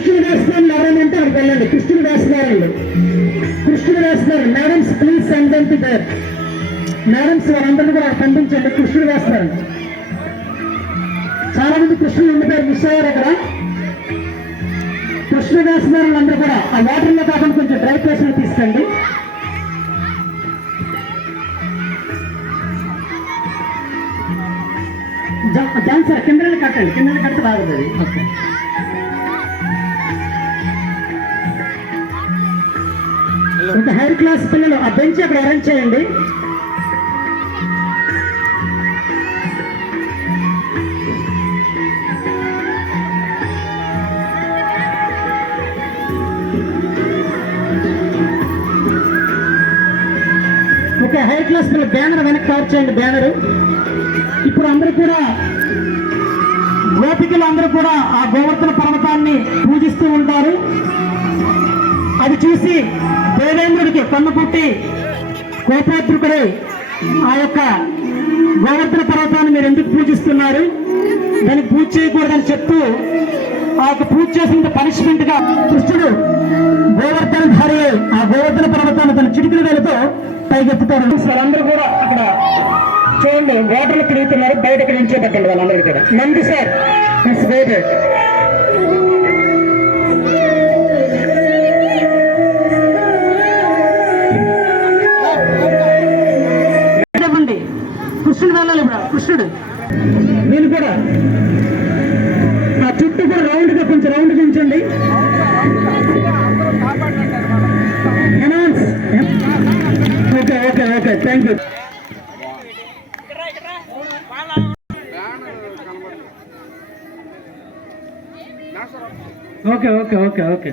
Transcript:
కృష్ణుడు వేస్తున్నాను ఎవరైనా అంటే అక్కడికి వెళ్ళండి. కృష్ణుడు వేస్తున్నారండి, కృష్ణుడు వేస్తున్నారు. Madams please send them to their. Madams వాళ్ళందరినీ కూడా పంపించండి. కృష్ణుడు వేస్తున్నారు. చాలా మంది కృష్ణుడు ఉండిపోయారు, మిస్ అయ్యారు. అక్కడ కృష్ణుడు వేస్తున్నారు. అందరూ కూడా ఆ వాటర్లో కాకుండా కొంచెం డ్రై ప్లేస్లో తీసుకోండి. జాన్ సార్ కింద కట్టండి, కింద కడితే బాగుంటుంది. ఓకే, ఇంకా హైర్ క్లాస్ పిల్లలు ఆ బెంచ్ అక్కడ అరేంజ్ చేయండి. ఓకే, హైర్ క్లాస్ పిల్లలు బ్యానర్ వెనక్కి కవర్ చేయండి. బ్యానరు ఇప్పుడు అందరూ కూడా గోపికలు అందరూ కూడా ఆ గోవర్ధన పర్వతాన్ని పూజిస్తూ ఉంటారు. అది చూసి దేవేంద్రుడికి కన్ను పుట్టి కోపోద్రుకుడై ఆ యొక్క గోవర్ధన పర్వతాన్ని మీరు ఎందుకు పూజిస్తున్నారు, దానికి పూజ చేయకూడదని చెప్తూ ఆ యొక్క పూజ చేసిన పనిష్మెంట్ గా కృష్ణుడు గోవర్ధన ధారి ఆ గోవర్ధన పర్వతాన్ని తన చిటికిన వేలతో పైకెత్తుతారు. వాళ్ళందరూ కూడా అక్కడ చూడండి వాటర్లు తిరుగుతున్నారు. బయటకు నిల్చోబెట్టండి వాళ్ళందరూ కూడా. Nandi sir it's waited. కృష్ణుడు వెళ్ళాలి ఇప్పుడు. కృష్ణుడు నేను కూడా ఆ చుట్టూ కూడా రౌండ్గా కొంచెం రౌండ్గా ఉంచండి. Okay okay okay, thank you. Okay okay okay okay.